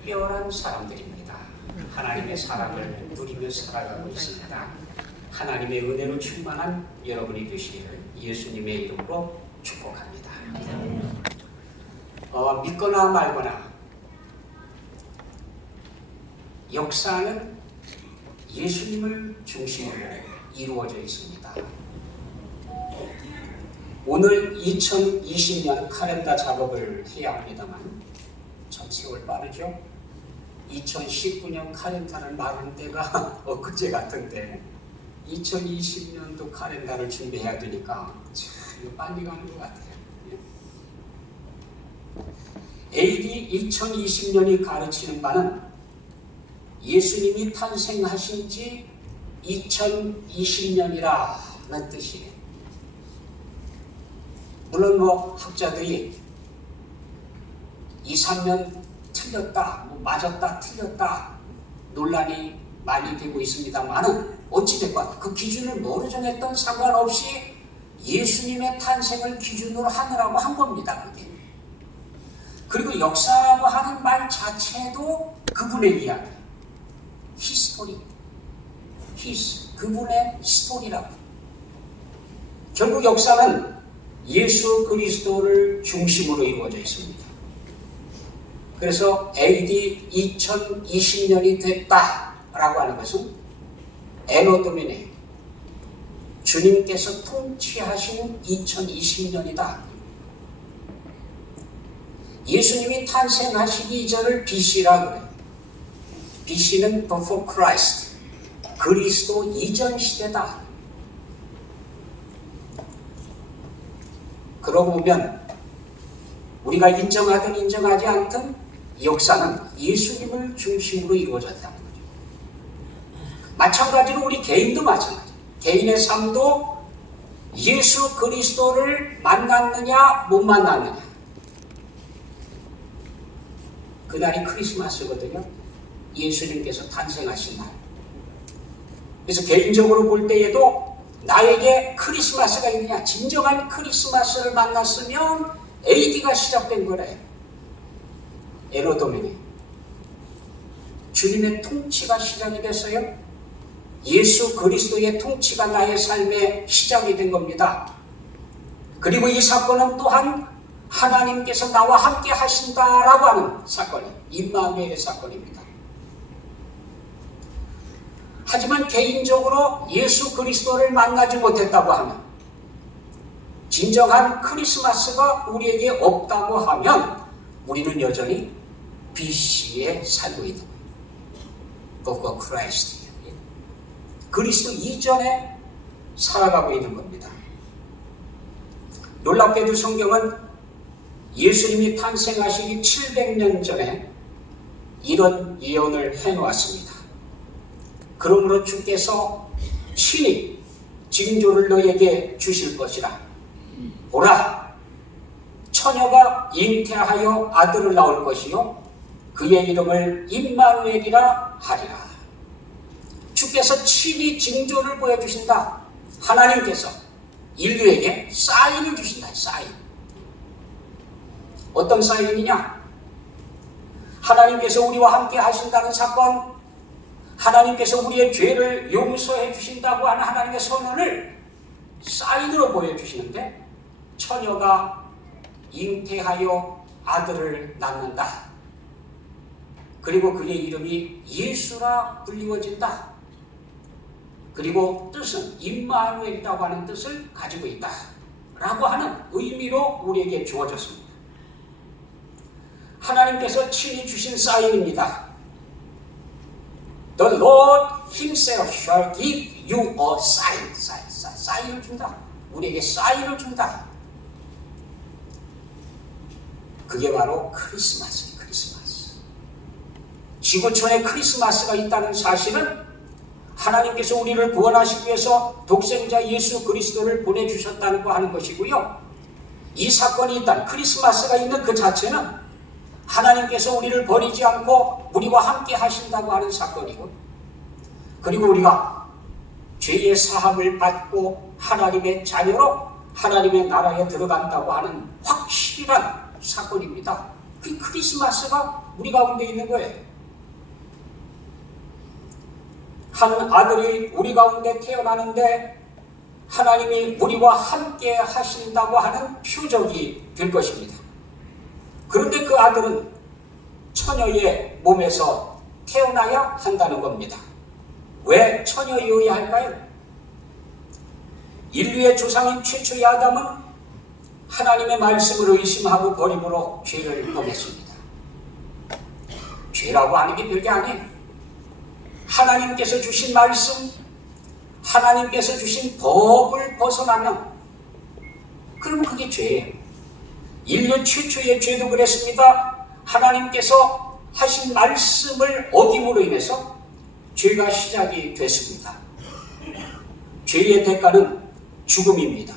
특별한 사람들입니다. 하나님의 사랑을 누리며 살아가고 있습니다. 하나님의 은혜로 충만한 여러분이 되시기를 예수님의 이름으로 축복합니다. 믿거나 말거나 역사는 예수님을 중심으로 이루어져 있습니다. 오늘 2020년 카렌다 작업을 해야 합니다만 참 세월 빠르죠? 2019년 카렌다를 마른 때가 엊그제 같은데 2020년도 카렌다를 준비해야 되니까 참 빨리 가는 것 같아요. AD 2020년이 가르치는 바는 예수님이 탄생하신 지 2020년이라는 뜻이에요. 물론 학자들이 2, 3년 틀렸다, 맞았다, 틀렸다 논란이 많이 되고 있습니다만은 어찌됐건 그 기준을 뭐로 정했던 상관없이 예수님의 탄생을 기준으로 하느라고 한 겁니다. 그게. 그리고 역사라고 하는 말 자체도 그분의 이야기, 히스토리, 그분의 스토리라고. 결국 역사는 예수 그리스도를 중심으로 이루어져 있습니다. 그래서 AD 2020년이 됐다라고 하는 것은 에노도미네, 주님께서 통치하신 2020년이다. 예수님이 탄생하시기 이전을 BC라고 그래요. BC는 before Christ, 그리스도 이전 시대다. 그러고 보면 우리가 인정하든 인정하지 않든 역사는 예수님을 중심으로 이루어졌다는 거죠. 마찬가지로 우리 개인도 마찬가지예요. 개인의 삶도 예수 그리스도를 만났느냐 못 만났느냐, 그날이 크리스마스거든요. 예수님께서 탄생하신 날. 그래서 개인적으로 볼 때에도 나에게 크리스마스가 있느냐, 진정한 크리스마스를 만났으면 AD가 시작된 거래요. 에로도미니, 주님의 통치가 시작이 됐어요. 예수 그리스도의 통치가 나의 삶의 시작이 된 겁니다. 그리고 이 사건은 또한 하나님께서 나와 함께 하신다라고 하는 사건이에요. 임마누엘의 사건입니다. 하지만 개인적으로 예수 그리스도를 만나지 못했다고 하면, 진정한 크리스마스가 우리에게 없다고 하면 우리는 여전히 BC에 살고 있는 거예요. 크라이스트, 그리스도 이전에 살아가고 있는 겁니다. 놀랍게도 성경은 예수님이 탄생하시기 700년 전에 이런 예언을 해놓았습니다. 그러므로 주께서 친히 징조를 너에게 주실 것이라. 보라, 처녀가 잉태하여 아들을 낳을 것이요 그의 이름을 임마누엘이라 하리라. 주께서 친히 징조를 보여주신다. 하나님께서 인류에게 사인을 주신다. 사인. 어떤 사인이냐? 하나님께서 우리와 함께 하신다는 사건, 하나님께서 우리의 죄를 용서해 주신다고 하는 하나님의 선언을 사인으로 보여주시는데, 처녀가 잉태하여 아들을 낳는다. 그리고 그의 이름이 예수라 불리워진다. 그리고 뜻은 임마누엘이라고 하는 뜻을 가지고 있다 라고 하는 의미로 우리에게 주어졌습니다. 하나님께서 친히 주신 사인입니다. The Lord Himself shall give you a sign. 사인을 준다. 우리에게 사인을 준다. 그게 바로 크리스마스예요. 크리스마스. 지구촌에 크리스마스가 있다는 사실은 하나님께서 우리를 구원하시기 위해서 독생자 예수 그리스도를 보내주셨다는 거 하는 것이고요. 이 사건이 있다는, 크리스마스가 있는 그 자체는 하나님께서 우리를 버리지 않고 우리와 함께 하신다고 하는 사건이고, 그리고 우리가 죄의 사함을 받고 하나님의 자녀로 하나님의 나라에 들어간다고 하는 확실한 사건입니다. 그 크리스마스가 우리 가운데 있는 거예요. 한 아들이 우리 가운데 태어나는데 하나님이 우리와 함께 하신다고 하는 표적이 될 것입니다. 그런데 그 아들은 처녀의 몸에서 태어나야 한다는 겁니다. 왜 처녀이어야 할까요? 인류의 조상인 최초의 아담은 하나님의 말씀을 의심하고 버림으로 죄를 범했습니다. 죄라고 하는 게 별게 아니에요. 하나님께서 주신 말씀, 하나님께서 주신 법을 벗어나면 그러면 그게 죄예요. 인류 최초의 죄도 그랬습니다. 하나님께서 하신 말씀을 어김으로 인해서 죄가 시작이 됐습니다. 죄의 대가는 죽음입니다.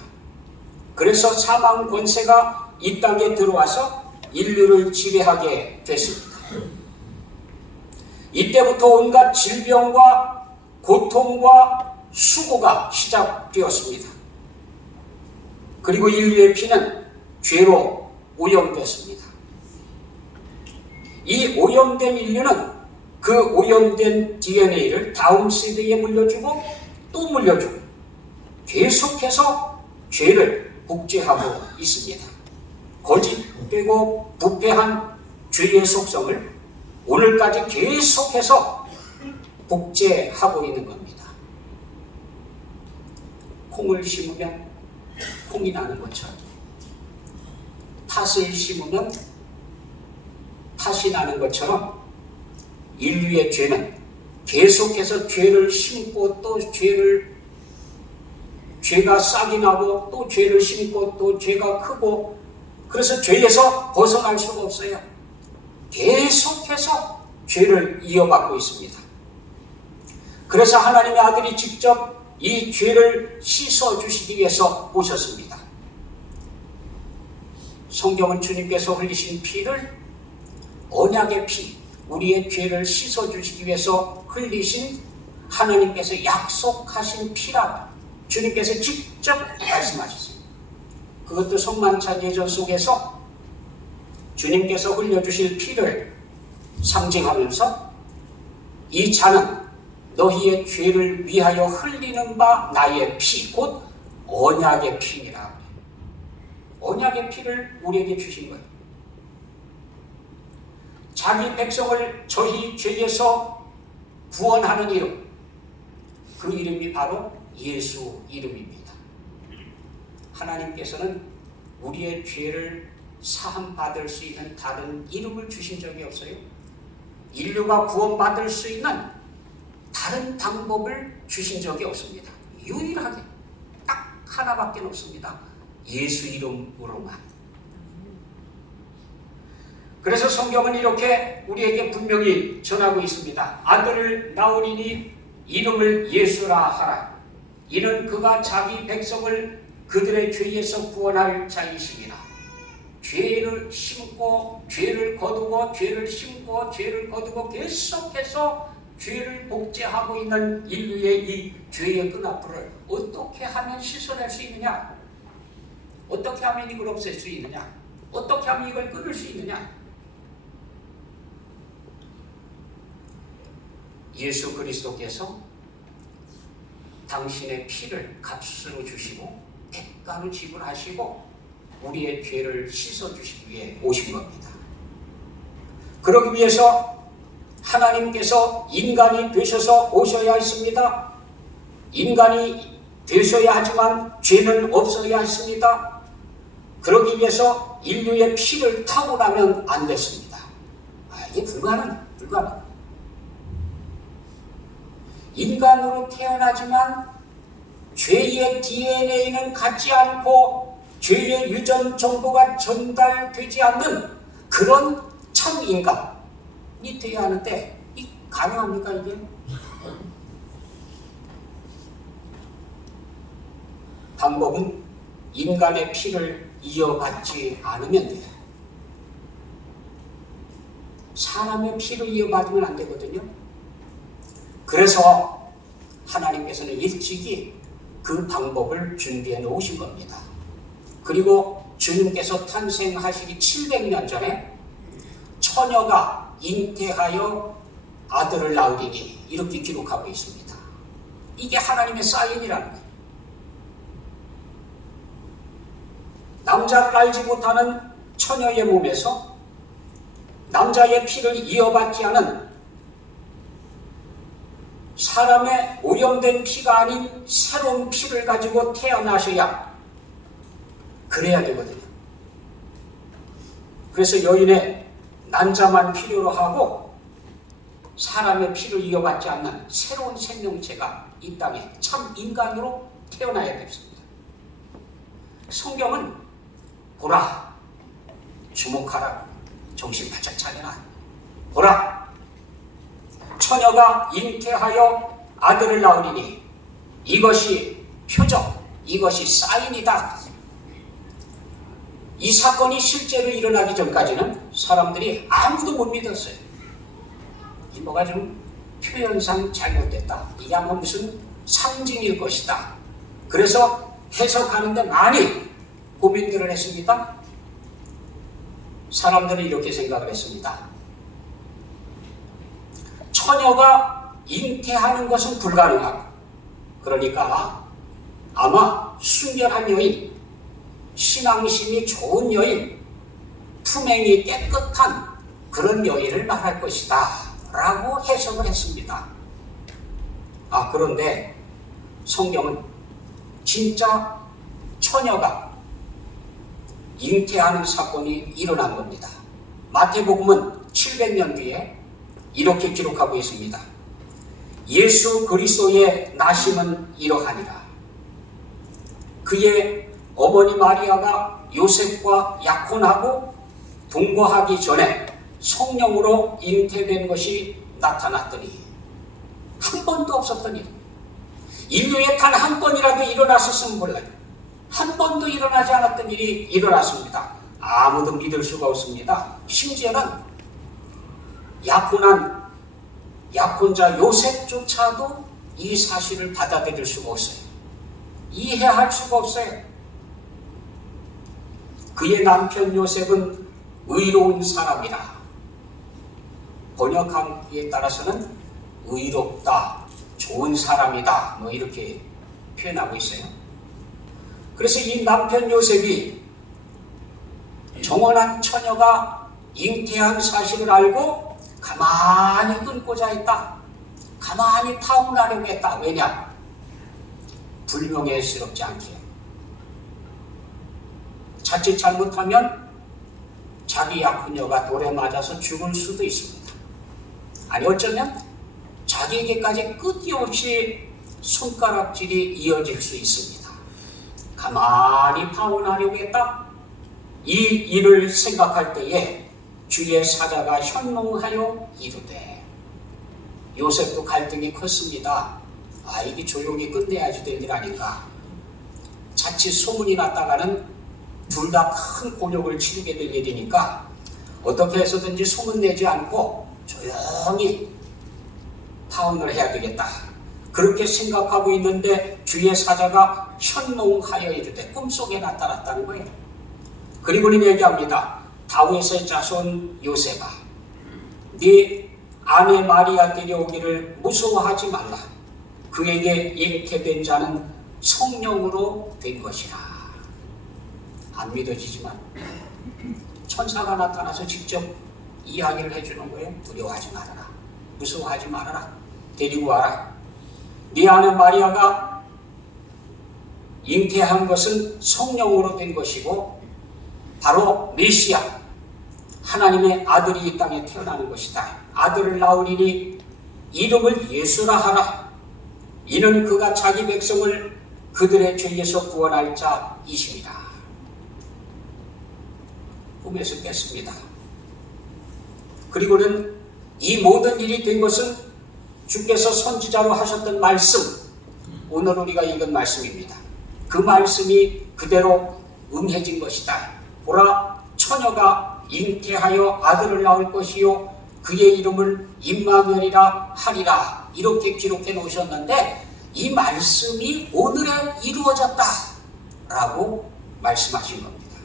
그래서 사망 권세가 이 땅에 들어와서 인류를 지배하게 됐습니다. 이때부터 온갖 질병과 고통과 수고가 시작되었습니다. 그리고 인류의 피는 죄로 오염됐습니다. 이 오염된 인류는 그 오염된 DNA를 다음 세대에 물려주고 또 물려주고 계속해서 죄를 복제하고 있습니다. 거짓되고 부패한 죄의 속성을 오늘까지 계속해서 복제하고 있는 겁니다. 콩을 심으면 콩이 나는 것처럼 팥을 심으면 팥이 나는 것처럼 인류의 죄는 계속해서 죄를 심고 또 죄가 싹이 나고 또 죄를 심고 또 죄가 크고 그래서 죄에서 벗어날 수가 없어요. 계속해서 죄를 이어받고 있습니다. 그래서 하나님의 아들이 직접 이 죄를 씻어주시기 위해서 오셨습니다. 성경은 주님께서 흘리신 피를 언약의 피, 우리의 죄를 씻어주시기 위해서 흘리신 하나님께서 약속하신 피라고 주님께서 직접 말씀하셨어요. 그것도 성만찬 예전 속에서 주님께서 흘려주실 피를 상징하면서 이 잔은 너희의 죄를 위하여 흘리는 바 나의 피, 곧 언약의 피니라. 언약의 피를 우리에게 주신 거예요. 자기 백성을 저희 죄에서 구원하는 이름, 그 이름이 바로 예수 이름입니다. 하나님께서는 우리의 죄를 사함받을 수 있는 다른 이름을 주신 적이 없어요. 인류가 구원받을 수 있는 다른 방법을 주신 적이 없습니다. 유일하게 딱 하나밖에 없습니다. 예수 이름으로만. 그래서 성경은 이렇게 우리에게 분명히 전하고 있습니다. 아들을 낳으리니 이름을 예수라 하라. 이는 그가 자기 백성을 그들의 죄에서 구원할 자이시니라. 죄를 심고 죄를 거두고 죄를 심고 죄를 거두고 계속해서 죄를 복제하고 있는 인류의 이 죄의 끈앞을 어떻게 하면 씻어낼 수 있느냐? 어떻게 하면 이걸 없앨 수 있느냐? 어떻게 하면 이걸 끊을 수 있느냐? 예수 그리스도께서 당신의 피를 값으로 주시고 대가로 지불하시고 우리의 죄를 씻어주시기 위해 오신 겁니다. 그러기 위해서 하나님께서 인간이 되셔서 오셔야 했습니다. 인간이 되셔야 하지만 죄는 없어야 했습니다. 그러기 위해서 인류의 피를 타고 나면 안 됐습니다. 이게 불가능. 인간으로 태어나지만 죄의 DNA는 갖지 않고 죄의 유전 정보가 전달되지 않는 그런 참 인간이 되어야 하는데 이 가능합니까 이게? 방법은 인간의 피를 이어받지 않으면 돼요. 사람의 피를 이어받으면 안 되거든요. 그래서 하나님께서는 일찍이 그 방법을 준비해 놓으신 겁니다. 그리고 주님께서 탄생하시기 700년 전에 처녀가 잉태하여 아들을 낳으리니 이렇게 기록하고 있습니다. 이게 하나님의 사인이라는 거예요. 남자를 알지 못하는 처녀의 몸에서 남자의 피를 이어받지 않은 사람의 오염된 피가 아닌 새로운 피를 가지고 태어나셔야 그래야 되거든요. 그래서 여인의 난자만 필요로 하고 사람의 피를 이어받지 않는 새로운 생명체가 이 땅에 참 인간으로 태어나야 됩니다. 성경은 보라, 주목하라, 정신 바짝 차려라. 보라, 처녀가 잉태하여 아들을 낳으리니 이것이 표적, 이것이 사인이다. 이 사건이 실제로 일어나기 전까지는 사람들이 아무도 못 믿었어요. 이 뭐가 좀 표현상 잘못됐다. 이게 아마 무슨 상징일 것이다. 그래서 해석하는데 많이 고민들을 했습니다. 사람들은 이렇게 생각을 했습니다. 처녀가 잉태하는 것은 불가능하고, 그러니까 아마 순결한 여인, 신앙심이 좋은 여인, 품행이 깨끗한 그런 여인을 말할 것이다 라고 해석을 했습니다. 그런데 성경은 진짜 처녀가 잉태하는 사건이 일어난 겁니다. 마태복음은 700년 뒤에 이렇게 기록하고 있습니다. 예수 그리스도의 나심은 이러하니라. 그의 어머니 마리아가 요셉과 약혼하고 동거하기 전에 성령으로 잉태된 것이 나타났더니 한 번도 없었던 일. 인류에 단 한 번이라도 일어났었으면 몰라요. 한 번도 일어나지 않았던 일이 일어났습니다. 아무도 믿을 수가 없습니다. 심지어는 약혼한 약혼자 요셉조차도 이 사실을 받아들일 수가 없어요. 이해할 수가 없어요. 그의 남편 요셉은 의로운 사람이라. 번역하기에 따라서는 의롭다, 좋은 사람이다, 뭐 이렇게 표현하고 있어요. 그래서 이 남편 요셉이 정원한 처녀가 잉태한 사실을 알고 가만히 끊고자 했다. 가만히 파혼하려고 했다. 왜냐? 불명예스럽지 않게. 자칫 잘못하면 자기 약혼녀가 돌에 맞아서 죽을 수도 있습니다. 아니 어쩌면 자기에게까지 끝이 없이 손가락질이 이어질 수 있습니다. 가만히 파혼하려고 했다. 이 일을 생각할 때에 주의 사자가 현몽하여 이르되, 요셉도 갈등이 컸습니다. 이게 조용히 끝내야지 될 일 아닌가. 자칫 소문이 났다가는 둘 다 큰 곤욕을 치르게 될 일이니까 어떻게 해서든지 소문내지 않고 조용히 파혼을 해야 되겠다. 그렇게 생각하고 있는데 주의 사자가 현몽하여 이르되, 꿈속에 나타났다는 거예요. 그리고는 얘기합니다. 다윗의 자손 요셉아, 네 아내 마리아 데려오기를 무서워하지 말라. 그에게 잉태된 자는 성령으로 된 것이라. 안 믿어지지만 천사가 나타나서 직접 이야기를 해주는 거예요. 두려워하지 말아라. 무서워하지 말아라. 데리고 와라. 네 아내 마리아가 잉태한 것은 성령으로 된 것이고 바로 메시아, 하나님의 아들이 이 땅에 태어나는 것이다. 아들을 낳으리니 이름을 예수라 하라. 이는 그가 자기 백성을 그들의 죄에서 구원할 자이시니라. 꿈에서 깼습니다. 그리고는 이 모든 일이 된 것은 주께서 선지자로 하셨던 말씀, 오늘 우리가 읽은 말씀입니다. 그 말씀이 그대로 응해진 것이다. 보라, 처녀가 잉태하여 아들을 낳을 것이요 그의 이름을 임마누엘이라 하리라. 이렇게 기록해 놓으셨는데 이 말씀이 오늘에 이루어졌다 라고 말씀하신 겁니다.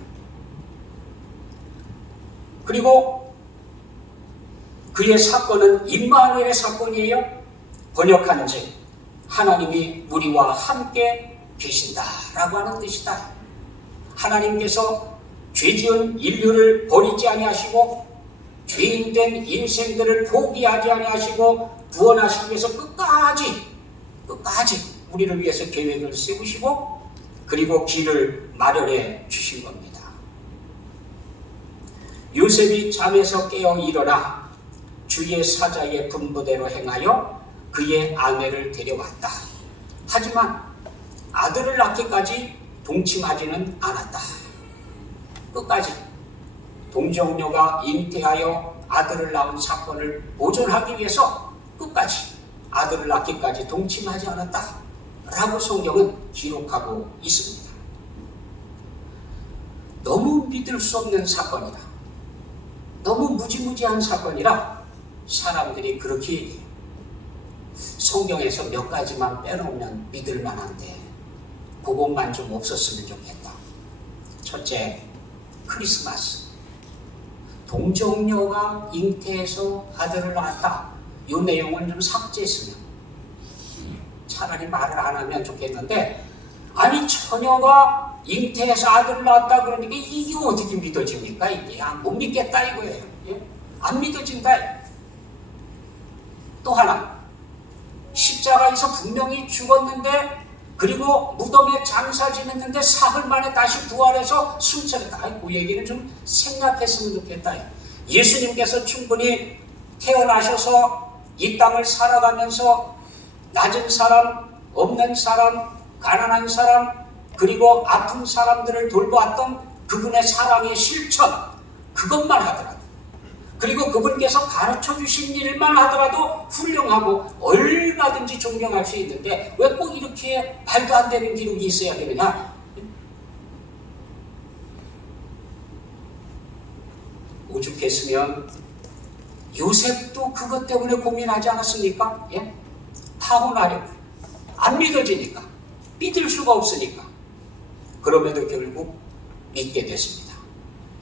그리고 그의 사건은 임마누엘의 사건이에요. 번역한즉 하나님이 우리와 함께 계신다라고 하는 뜻이다. 하나님께서 죄지은 인류를 버리지 아니하시고 죄인된 인생들을 포기하지 아니하시고 구원하시기 위해서 끝까지 우리를 위해서 계획을 세우시고 그리고 길을 마련해 주신 겁니다. 요셉이 잠에서 깨어 일어나 주의 사자의 분부대로 행하여 그의 아내를 데려왔다. 하지만 아들을 낳기까지 동침하지는 않았다. 끝까지 동정녀가 잉태하여 아들을 낳은 사건을 보존하기 위해서 끝까지 아들을 낳기까지 동침하지 않았다 라고 성경은 기록하고 있습니다. 너무 믿을 수 없는 사건이다. 너무 무지무지한 사건이라 사람들이 그렇게 얘기해요. 성경에서 몇 가지만 빼놓으면 믿을 만한데 그것만 좀 없었으면 좋겠다. 첫째, 크리스마스. 동정녀가 잉태해서 아들을 낳았다. 이 내용은 좀 삭제했으면 차라리 말을 안 하면 좋겠는데, 아니 처녀가 잉태해서 아들을 낳았다 그러니까 이게 어떻게 믿어집니까? 이게 못 믿겠다 이거예요. 예? 안 믿어진다. 또 하나, 십자가에서 분명히 죽었는데 그리고 무덤에 장사 지냈는데 사흘 만에 다시 부활해서 순찰했다. 그 얘기는 좀 생략했으면 좋겠다. 예수님께서 충분히 태어나셔서 이 땅을 살아가면서 낮은 사람, 없는 사람, 가난한 사람, 그리고 아픈 사람들을 돌보았던 그분의 사랑의 실천, 그것만 하더라도, 그리고 그분께서 가르쳐 주신 일만 하더라도 훌륭하고 얼마든지 존경할 수 있는데 왜 꼭 이렇게 말도 안 되는 기록이 있어야 되느냐? 오죽했으면 요셉도 그것 때문에 고민하지 않았습니까? 예? 파혼하려고. 안 믿어지니까. 믿을 수가 없으니까. 그럼에도 결국 믿게 됐습니다.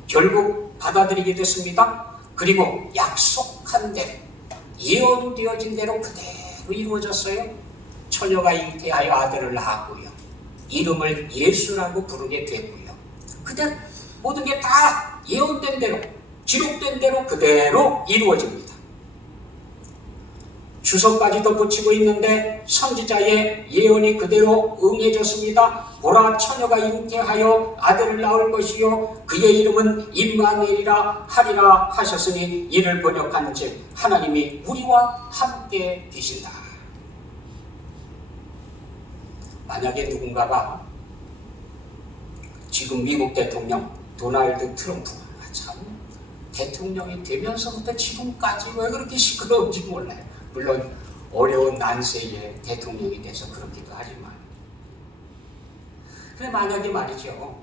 결국 받아들이게 됐습니다. 그리고 약속한 대로, 예언되어진 대로 그대로 이루어졌어요. 처녀가 잉태하여 아들을 낳았고요. 이름을 예수라고 부르게 됐고요. 그대로 모든 게 다 예언된 대로, 기록된 대로 그대로 이루어집니다. 주석까지 덧붙이고 있는데 선지자의 예언이 그대로 응해졌습니다. 보라, 처녀가 잉태하여 아들을 낳을 것이요 그의 이름은 임마누엘이라 하리라 하셨으니 이를 번역한즉 하나님이 우리와 함께 계신다. 만약에 누군가가 지금 미국 대통령 도널드 트럼프가 참 대통령이 되면서부터 지금까지 왜 그렇게 시끄러운지 몰라요. 물론 어려운 난세에 대통령이 돼서 그렇기도 하지만, 그래 만약에 말이죠,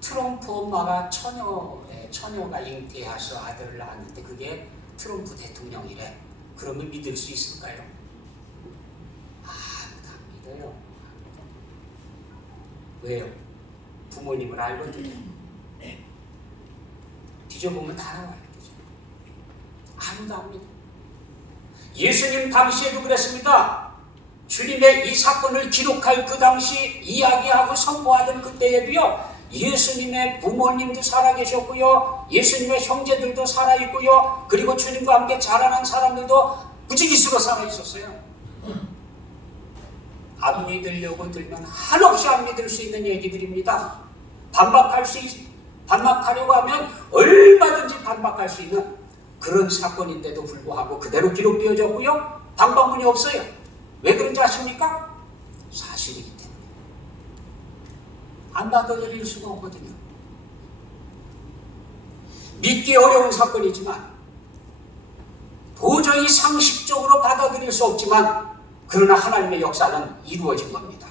트럼프 엄마가 처녀가 잉태해서 아들을 낳았는데 그게 트럼프 대통령이래. 그러면 믿을 수 있을까요? 아무도 안 믿어요. 왜요? 부모님을 알거든요. 뒤져보면 다 나와요. 아무도 안 믿어요. 예수님 당시에도 그랬습니다. 주님의 이 사건을 기록할 그 당시 이야기하고 선포하던 그때에도요, 예수님의 부모님도 살아계셨고요, 예수님의 형제들도 살아있고요, 그리고 주님과 함께 자라난 사람들도 무지기수로 살아있었어요. 안 믿으려고 들면 한없이 안 믿을 수 있는 얘기들입니다. 반박하려고 하면 얼마든지 반박할 수 있는 그런 사건인데도 불구하고 그대로 기록되어졌고요. 반박문이 없어요. 왜 그런지 아십니까? 사실이기 때문에. 안 받아들일 수가 없거든요. 믿기 어려운 사건이지만, 도저히 상식적으로 받아들일 수 없지만, 그러나 하나님의 역사는 이루어진 겁니다.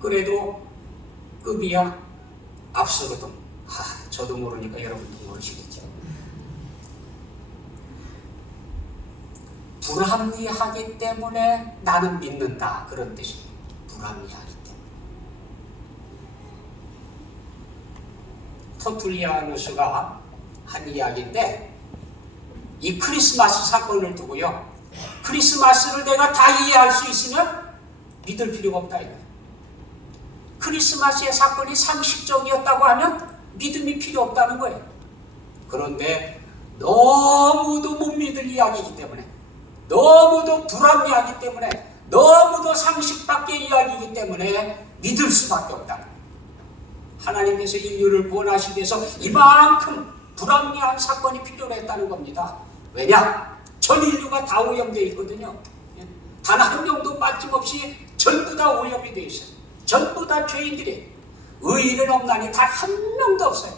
그래도 급이야 앞서거든. 저도 모르니까 여러분도 모르시겠죠. 불합리하기 때문에 나는 믿는다, 그런 뜻입니다. 불합리하기 때문에. 터툴리아누스가 한 이야기인데, 이 크리스마스 사건을 두고요, 크리스마스를 내가 다 이해할 수 있으면 믿을 필요가 없다 이거예요. 크리스마스의 사건이 상식적이었다고 하면 믿음이 필요 없다는 거예요. 그런데 너무도 못 믿을 이야기이기 때문에, 너무도 불합리하기 때문에, 너무도 상식 밖의 이야기이기 때문에 믿을 수밖에 없다. 하나님께서 인류를 구원하시기 위해서 이만큼 불합리한 사건이 필요했다는 겁니다. 왜냐? 전 인류가 다 오염되어 있거든요. 단 한 명도 빠짐없이 전부 다 오염이 되어 있어요. 전부 다 죄인들이. 의인은 없나니 단 한 명도 없어요.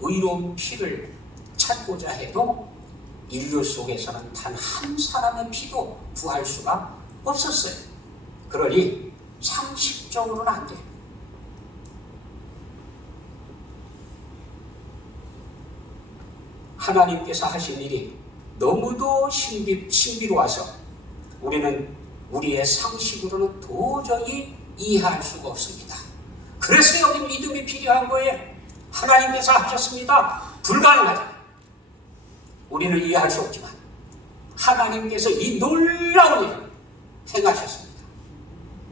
의로운 피를 찾고자 해도 인류 속에서는 단 한 사람의 피도 구할 수가 없었어요. 그러니 상식적으로는 안 돼요. 하나님께서 하신 일이 너무도 신비로워서 우리는 우리의 상식으로는 도저히 이해할 수가 없습니다. 그래서 여기 믿음이 필요한 거예요. 하나님께서 하셨습니다. 불가능하죠. 우리는 이해할 수 없지만 하나님께서 이 놀라운 일을 행하셨습니다.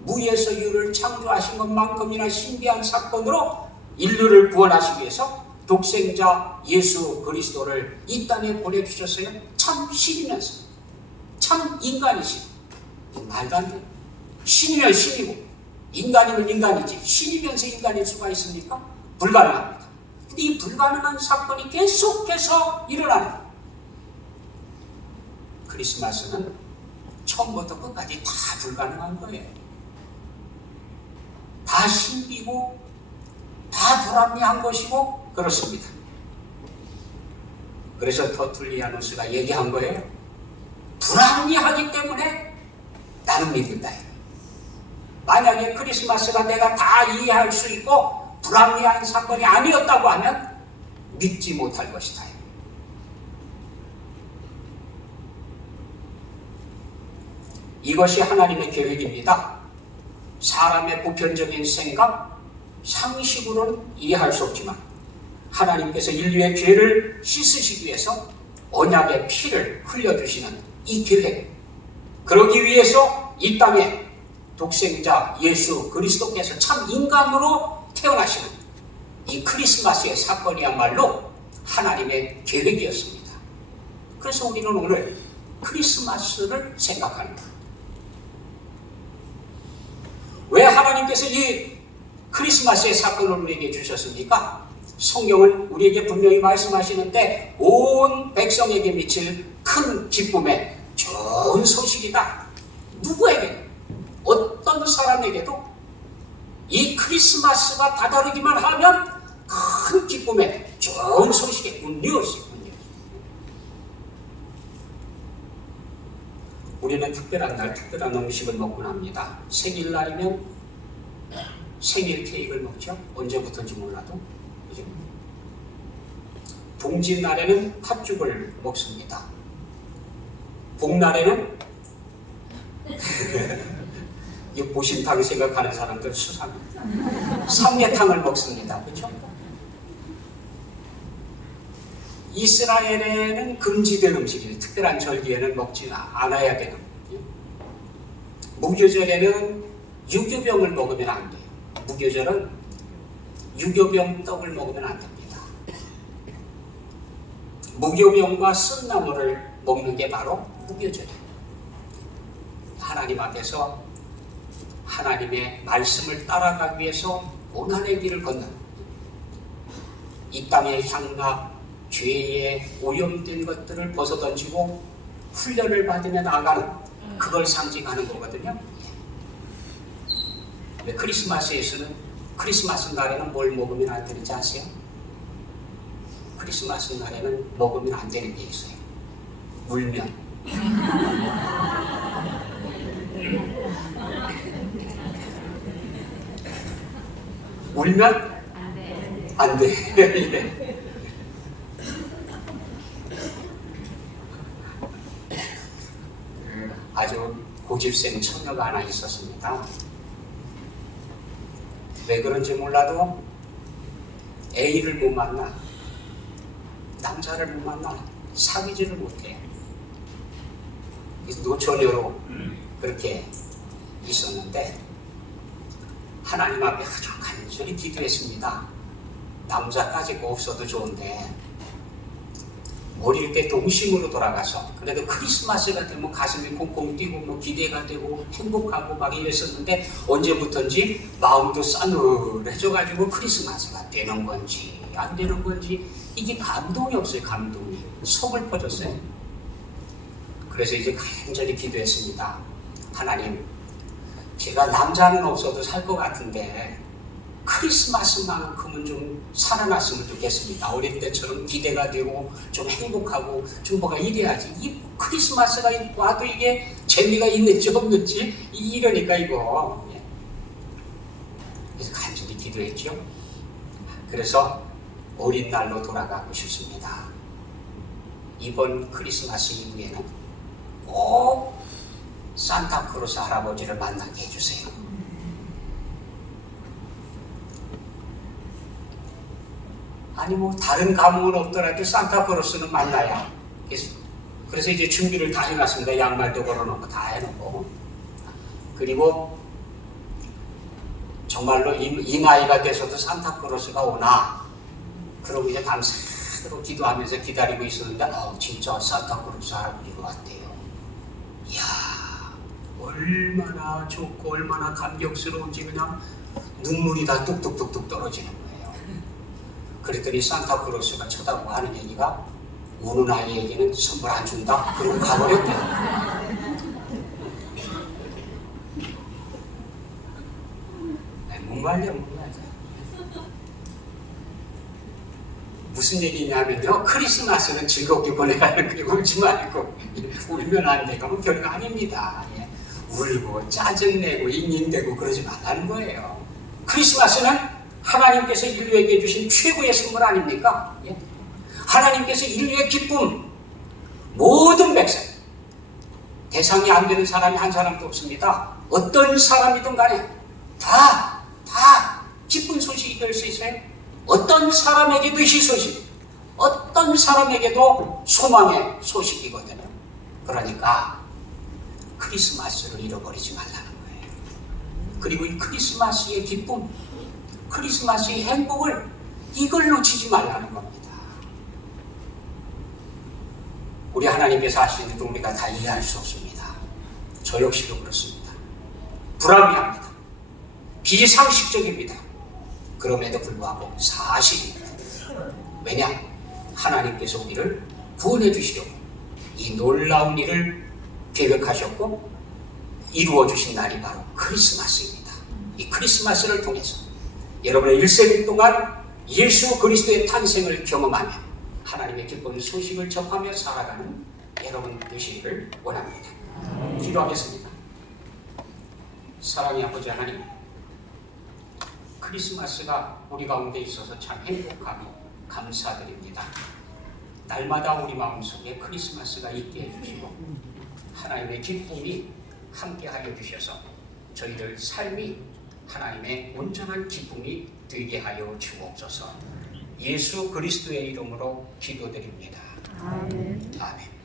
무에서 유를 창조하신 것만큼이나 신비한 사건으로 인류를 구원하시기 위해서 독생자 예수 그리스도를 이 땅에 보내주셨어요. 참 신이면서 참 인간이시. 말도 안 돼요. 신이면 신이고 인간이면 인간이지 신이면서 인간일 수가 있습니까? 불가능합니다. 근데 이 불가능한 사건이 계속해서 일어나는 거예요. 크리스마스는 처음부터 끝까지 다 불가능한 거예요. 다 신비고 다 불합리한 것이고 그렇습니다. 그래서 터툴리아누스가 얘기한 거예요. 불합리하기 때문에 나는 믿는다. 만약에 크리스마스가 내가 다 이해할 수 있고 불합리한 사건이 아니었다고 하면 믿지 못할 것이다. 이것이 하나님의 계획입니다. 사람의 보편적인 생각, 상식으로는 이해할 수 없지만 하나님께서 인류의 죄를 씻으시기 위해서 언약의 피를 흘려주시는 이 계획, 그러기 위해서 이 땅에 독생자 예수 그리스도께서 참 인간으로 태어나시는 이 크리스마스의 사건이야말로 하나님의 계획이었습니다. 그래서 우리는 오늘 크리스마스를 생각합니다. 왜 하나님께서 이 크리스마스의 사건을 우리에게 주셨습니까? 성경은 우리에게 분명히 말씀하시는데 온 백성에게 미칠 큰 기쁨의 좋은 소식이다. 누구에게? 어떤 사람에게도 이 크리스마스가 다다르기만 하면 큰 기쁨의 좋은 소식의 굿뉴스. 우리는 특별한 날 특별한 음식을 먹곤 합니다. 생일날이면 생일 케이크를 먹죠. 언제부터인지 몰라도. 봉지날에는 팥죽을 먹습니다. 복날에는 이 보신탕 생각하는 사람들 수상합니다. 삼계탕을 먹습니다. 그렇죠? 이스라엘에는 금지된 음식이에요. 특별한 절기에는 먹지 않아야 되는 음식이에요. 무교절에는 유교병을 먹으면 안 돼요. 무교절은 유교병 떡을 먹으면 안 됩니다. 무교병과 쓴나물을 먹는 게 바로 무교절이에요. 하나님 앞에서 하나님의 말씀을 따라가기 위해서 고난의 길을 걷는 이 땅의 향락, 죄에 오염된 것들을 벗어던지고 훈련을 받으며 나아가는 그걸 상징하는 거거든요. 왜 크리스마스에서는 크리스마스 날에는 뭘 먹으면 안 되는지 아세요? 크리스마스 날에는 먹으면 안 되는 게 있어요. 물면. 울면 안 돼. 아주 고집센 처녀가 하나 있었습니다. 왜 그런지 몰라도 A를 못 만나, 남자를 못 만나, 사귀지를 못해. 그래서 노처녀로 그렇게 있었는데 하나님 앞에 아주 간절히 기도했습니다. 남자까지가 없어도 좋은데 어릴 때 동심으로 돌아가서 그래도 크리스마스가 되면 가슴이 콩콩 뛰고 뭐 기대가 되고 행복하고 막 이랬었는데 언제부턴지 마음도 싸늘해져가지고 크리스마스가 되는 건지 안 되는 건지 이게 감동이 없어요. 감동이 서글퍼졌어요. 그래서 이제 간절히 기도했습니다. 하나님, 제가 남자는 없어도 살 것 같은데 크리스마스만큼은 좀 살아났으면 좋겠습니다. 어릴 때처럼 기대가 되고 좀 행복하고 좀 뭐가 이래야지. 이 크리스마스가 와도 이게 재미가 있는지 없는지 이러니까 이거. 그래서 간절히 기도했죠. 그래서 어린 날로 돌아가고 싶습니다. 이번 크리스마스 이후에는 꼭 산타크로스 할아버지를 만나게 해주세요. 아니 뭐 다른 감흥은 없더라도 산타크로스는 만나야. 그래서 이제 준비를 다 해놨습니다. 양말도 걸어놓고 다 해놓고. 그리고 정말로 이 나이가 돼서도 산타크로스가 오나 그러고 이제 밤새도록 기도하면서 기다리고 있었는데 진짜 산타크로스 할아버지가 왔대요. 이야, 얼마나 좋고 얼마나 감격스러운지 그냥 눈물이 다 뚝뚝뚝뚝 떨어지는 거예요. 그랬더니 산타크로스가 쳐다보고 하는 얘기가 우는 아이에게는 선물 안 준다? 그러고 가버렸대요. 목말려. 무슨 얘기냐면요, 크리스마스는 즐겁게 보내라는 거예요. 울지 말고 울면 안 되고 뭐 별거 아닙니다. 울고 짜증내고 잉잉대고 그러지 말라는 거예요. 크리스마스는 하나님께서 인류에게 주신 최고의 선물 아닙니까? 하나님께서 인류의 기쁨, 모든 백성, 대상이 안 되는 사람이 한 사람도 없습니다. 어떤 사람이든 간에 다 기쁜 소식이 될 수 있어요. 어떤 사람에게도 희소식, 어떤 사람에게도 소망의 소식이거든요. 그러니까 크리스마스를 잃어버리지 말라는 거예요. 그리고 이 크리스마스의 기쁨, 크리스마스의 행복을 이걸 놓치지 말라는 겁니다. 우리 하나님께서 하시는 것 우리가 다 이해할 수 없습니다. 저 역시도 그렇습니다. 불합리합니다. 비상식적입니다. 그럼에도 불구하고 사실입니다. 왜냐? 하나님께서 우리를 구원해 주시려고 이 놀라운 일을 계획하셨고 이루어 주신 날이 바로 크리스마스입니다. 이 크리스마스를 통해서 여러분의 일생 동안 예수 그리스도의 탄생을 경험하며 하나님의 기쁜 소식을 접하며 살아가는 여러분 되시기를 원합니다. 기도하겠습니다. 사랑의 아버지 하나님, 크리스마스가 우리 가운데 있어서 참 행복하고 감사드립니다. 날마다 우리 마음속에 크리스마스가 있게 해주시고 하나님의 기쁨이 함께하여 주셔서 저희들 삶이 하나님의 온전한 기쁨이 되게 하여 주옵소서. 예수 그리스도의 이름으로 기도드립니다. 아멘.